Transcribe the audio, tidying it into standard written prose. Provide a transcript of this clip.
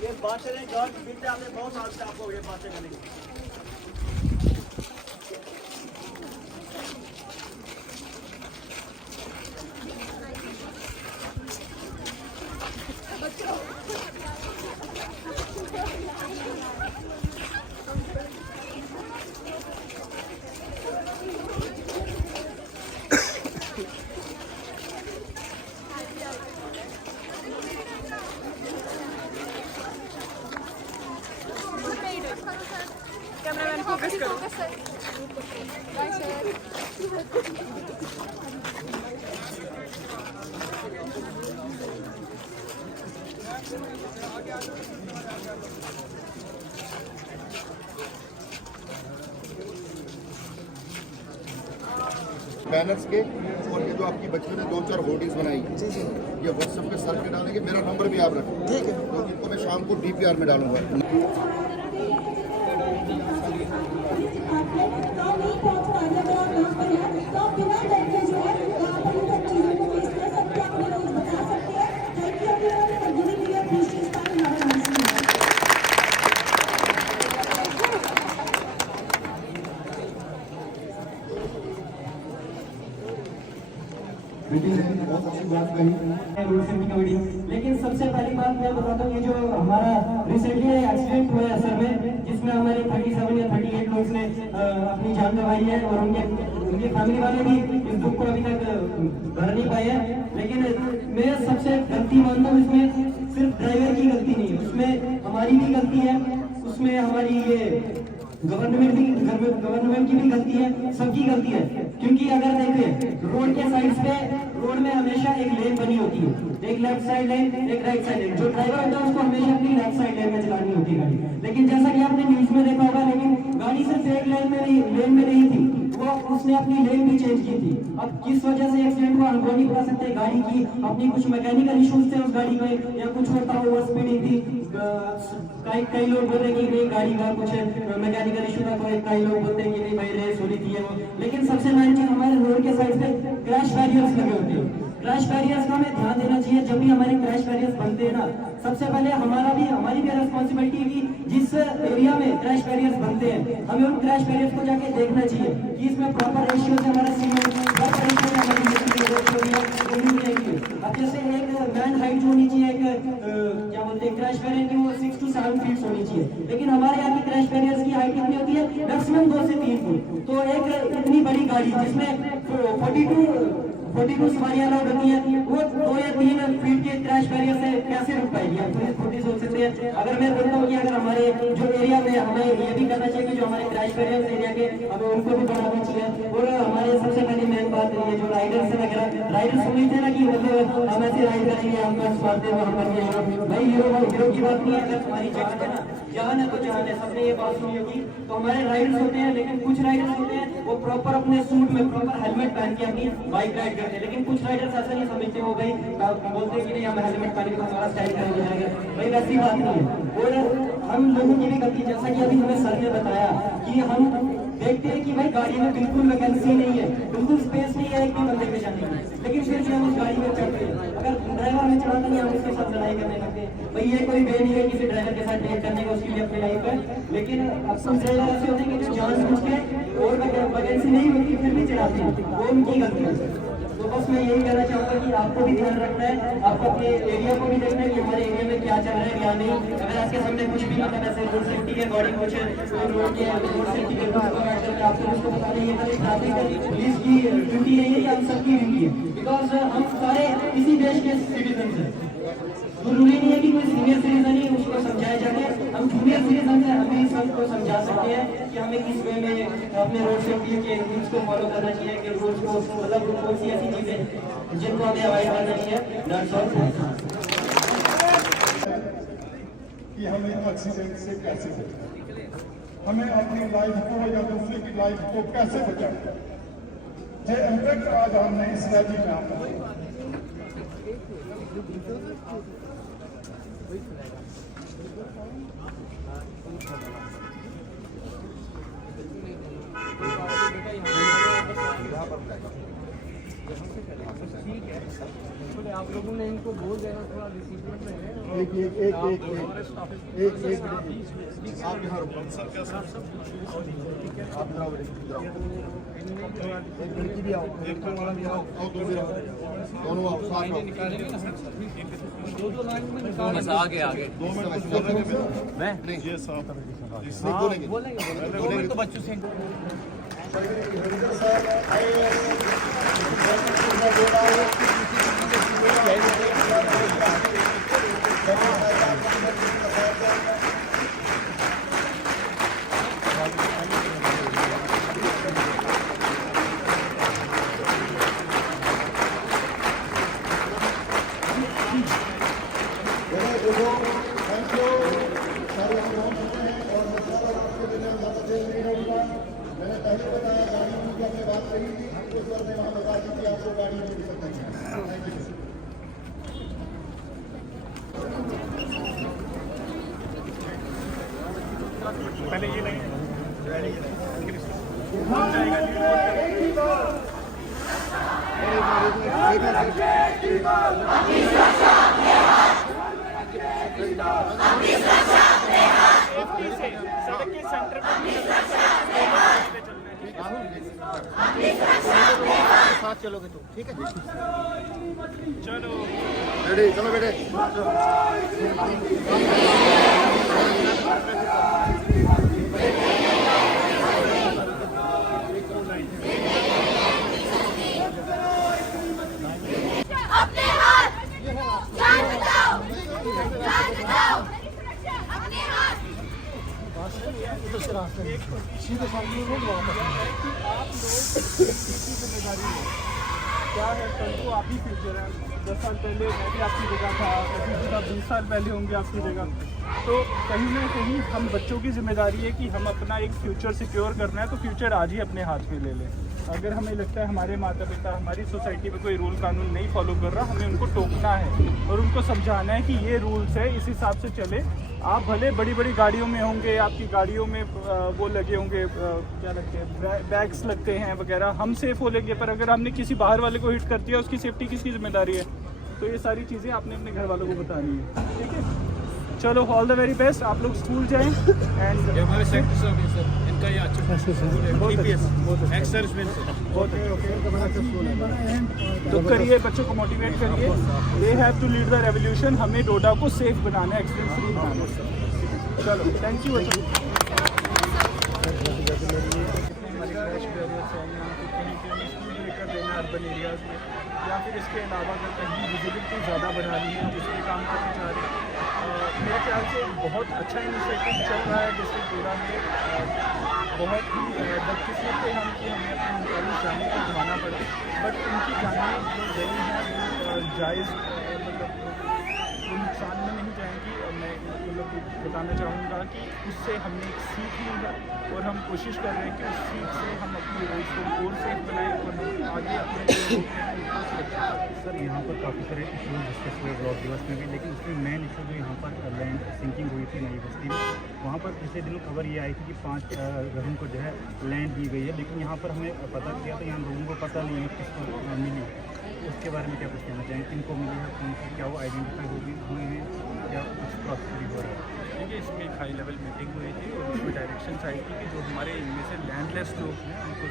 ये बातें नहीं गांव बीते आपने बहुत साल से आपको ये बातें करने की कैमरामैन फोकस करो। बैनर्स के और ये जो आपकी बच्चों ने 2-4 होर्डिंग्स बनाई ये व्हाट्सएप पे सर के डालेंगे। मेरा नंबर भी आप रखें, ठीक है? तो इनको मैं शाम को DPR में डालूंगा। बहुत अच्छी बात कही रोड सेफ्टी कमेटी। लेकिन सबसे पहली बात मैं बताता हूँ, ये जो हमारा रिसेंटली एक्सीडेंट हुआ है सर में, जिसमें हमारे 37 या 38 लोग ने अपनी जान गंवाई है और उनके फैमिली वाले भी इस दुख को अभी तक भर नहीं पाए हैं। लेकिन मैं सबसे गलती मानता हूँ इसमें सिर्फ ड्राइवर की गलती नहीं, उसमें हमारी भी गलती है, उसमें हमारी ये गवर्नमेंट की भी गलती है, सबकी गलती है। क्योंकि अगर देखें रोड के साइड पे, रोड में हमेशा एक लेन बनी होती है, एक लेफ्ट साइड लेन, एक राइट साइड लेन। जो ड्राइवर होता है उसको हमेशा अपनी लेफ्ट साइड लेन में चलानी होती है गाड़ी। लेकिन जैसा कि आपने न्यूज में देखा होगा, लेकिन गाड़ी सिर्फ एक लेन में नहीं थी, वो उसने अपनी लेन भी चेंज की थी। अब किस वजह से एक्सीडेंट हुआ हम नहीं बता सकते। गाड़ी की अपनी कुछ मैकेनिकल इश्यूज थे उस गाड़ी में, या कुछ होता ओवर स्पीडिंग थी। कई लोग बोल रहे हैं कि नहीं गाड़ी का कुछ मैकेनिकल इशू था, कई लोग बोलते हैं कि नहीं भाई रेस हो रही थी वो। लेकिन सबसे मेन चीज हमारे रोड के साइड पे क्रैश बैरियर्स लगे होते हैं। क्रैश बैरियर्स का हमें ध्यान देना चाहिए। जब भी हमारे क्रैश बैरियर्स बनते हैं ना, सबसे पहले हमारी भी रिस्पॉन्सिबिलिटी की, जिस एरिया में क्रैश बैरियर्स बनते हैं हमें उन क्रैश बैरियर्स को जाके देखना चाहिए कि इसमें प्रॉपर रेशियो से हमारा सीमेंट, प्रॉपर रेशियो से हमारी अब जैसे एक मैन हाइट जो होनी चाहिए, एक क्या बोलते हैं क्रैश बैरियर की, वो 6 to 7 फीट होनी चाहिए। लेकिन हमारे यहाँ की क्रैश बैरियर्स की हाइट कितनी होती है? मैक्सिमम 2 से 3 फुट। तो एक इतनी बड़ी गाड़ी जिसमें 42 सवारियां अलाउड होती है, वो 2 या 3 फीट के क्रैश बैरियर से कैसे रुक पाएगी? आप खुद ही सोच सकते हैं। अगर मैं बोलता हूँ कि अगर हमारे जो एरिया में हमें ये भी करना चाहिए कि जो हमारे क्रैश बैरियर एरिया के हमें उनको भी बढ़ाना चाहिए। और हमारे सबसे पहली मेन बात है जो राइडर्स वगैरह, राइडर्स समझते ना कि मतलब हम ऐसे राइड करेंगे, हम बस मारते हुए हम करके भाई हीरो की बात नहीं है। अगर हमारी जगह है ना, जान है तो जान है, सबने ये बात सुनी होगी। तो हमारे राइडर्स होते हैं, लेकिन कुछ राइडर्स होते हैं वो प्रॉपर अपने सूट में प्रॉपर हेलमेट पहन के अपनी बाइक राइड करते हैं। लेकिन कुछ राइडर्स ऐसा नहीं समझते हो भाई, बोलते हैं कि नहीं हम हेलमेट पहन के हमारा स्टाइल करेंगे जाएगा, भाई वैसी बात नहीं है। और हम लोगों की भी गलती, जैसा कि अभी हमें सर ने बताया कि हम देखते हैं कि भाई गाड़ी में बिल्कुल वैकेंसी नहीं है, बिल्कुल स्पेस नहीं है एक भी बंदे पे जाने की, लेकिन फिर भी हम उस गाड़ी में चढ़ते हैं। अगर ड्राइवर हमें चलाता नहीं, हम उसके साथ लड़ाई करने लगते हैं। भाई ये कोई वे नहीं है किसी ड्राइवर के साथ डेट करने का, उसके लिए अपनी लाइफ है। लेकिन अब कुछ ड्राइवर ऐसे होते हैं कि जो जानबूझ के और वैकेंसी नहीं होती फिर भी चलाते हैं, वो उनकी गलती है। तो बस मैं यही कहना चाहूँगा कि आपको भी ध्यान रखना है, आपको अपने एरिया को भी देखना है कि हमारे एरिया में क्या चल रहा है क्या नहीं। अगर आपके सामने कुछ भी मतलब ऐसे रोड सेफ्टी के अकॉर्डिंग कुछ रोड सेफ्टी के आपको उसको बता देंगे। ट्रैफिक पुलिस की ड्यूटी यही है कि हम सबकी ड्यूटी है, बिकॉज हम सारे इसी देश के सिटीजन हैं। जरूरी नहीं है कि कोई सीनियर सिटीजन ही उसको समझाया जाए, हम जूनियर सिटीजन हैं, हम भी सबको समझा सकते हैं कि हमें किस वे में अपने रोड सेफ्टी के रूल्स को फॉलो करना चाहिए, कि रोड को मतलब कौन सी ऐसी चीजें जिनको हमें अवॉइड करना चाहिए। That's all. कि हमें एक्सीडेंट से कैसे बचें, हमें अपनी लाइफ को या दूसरे की लाइफ को कैसे बचाएं, ये इम्पैक्ट आज हमने इस रैली में आप लोगों ने इनको बोल देना थोड़ा डिसिप्लिन में है। एक आप यहाँ रुको। आप जाओ, एक लड़की भी आओ, एक वाला भी आओ, तुम भी आओ, दोनों आओ, साथ आओ। दो लाइन में निकाल बस आगे 2 मिनट मैं नहीं, ये साफ तरीके से नहीं बोलेंगे। बोलेंगे 2 मिनट तो बच्चों से मैंने पहले बताया गाड़ी की आपने बात कही थी, उस पर मैं वहाँ बता दी कि आपको गाड़ी नहीं मिल सकती है। पहले ये नहीं साथ चलोगे तो ठीक है। चलो रेडी, चलो बेटे। अपने हाथ जान बचाओ, जान बचाओ, अपने हाथ। क्या है, कल को आप ही फ्यूचर है। 10 साल पहले मैं भी आपकी जगह था, अभी आप 20 साल पहले होंगे आपकी जगह। तो कहीं ना कहीं हम बच्चों की जिम्मेदारी है कि हम अपना एक फ्यूचर सिक्योर करना है, तो फ्यूचर आज ही अपने हाथ में ले लें। अगर हमें लगता है हमारे माता पिता हमारी सोसाइटी में कोई रूल कानून नहीं फॉलो कर रहा, हमें उनको टोकना है और उनको समझाना है कि ये रूल्स है, इस हिसाब से चले। आप भले बड़ी बड़ी गाड़ियों में होंगे, आपकी गाड़ियों में वो लगे होंगे, क्या लगते हैं, बैग्स लगते हैं वगैरह, हम सेफ़ हो लेंगे, पर अगर हमने किसी बाहर वाले को हिट कर दिया, उसकी सेफ्टी किसकी जिम्मेदारी है? तो ये सारी चीज़ें आपने अपने घर वालों को बतानी है, ठीक है। चलो, ऑल द वेरी बेस्ट। आप लोग स्कूल जाएं एंड हमारे सेक्टर सर इनका ये अच्छा स्कूल है, TPS एक्स सर्विसमैन से तो करिए, बच्चों को मोटिवेट करिए। They have to lead the revolution. हमें डोडा को सेफ बनाना है, एक्सीडेंट फ्री बनाना है। चलो, थैंक यू बच्चों। अर्बन एरियाज़ में, या फिर इसके अलावा अगर कहीं विजिबिलिटी ज़्यादा बढ़ानी है, जिस पर काम करना चाह रहे हैं, मेरे ख्याल से बहुत अच्छा इनिशिएटिव चल रहा है डिस्ट्रिक्ट डोडा में। बहुत ही बदकिस्मत थे हम कि हमें अपनी उनतालीस जाने को घुमाना पड़ा, बट उनकी जानें जो गई हैं वो जायज़, मतलब वो नुकसान में नहीं जाएंगी। मैं मतलब बताना चाहूँगा कि उससे हमने एक सीख ली है और हम कोशिश कर रहे हैं कि उस सीख से हम अपनी रोड्स को और सेफ बनाएं और हम आगे अपने सर यहाँ पर काफ़ी सारे इशूज़ डिस्कस हुए ब्लॉक दिवस में भी, लेकिन उसमें मेन इशू जो यहाँ पर लैंड सिंकिंग हुई थी नई बस्ती में, वहाँ पर पिछले दिनों खबर ये आई थी कि 5 घरों को जो है लैंड दी गई है, लेकिन यहाँ पर हमें पता किया तो यहाँ लोगों को पता नहीं है किसको मिली। उसके बारे में क्या कुछ कहना चाहेंगे, किनको मिली है, कौन सी, क्या वो आइडेंटिफाई हुए हैं, क्या कुछ प्रोसेस हो रहा है? देखिए, इसमें एक हाई लेवल मीटिंग हुई थी और उसमें डायरेक्शंस आई थी कि जो हमारे इनमें से लैंडलेस लोग हैं उनको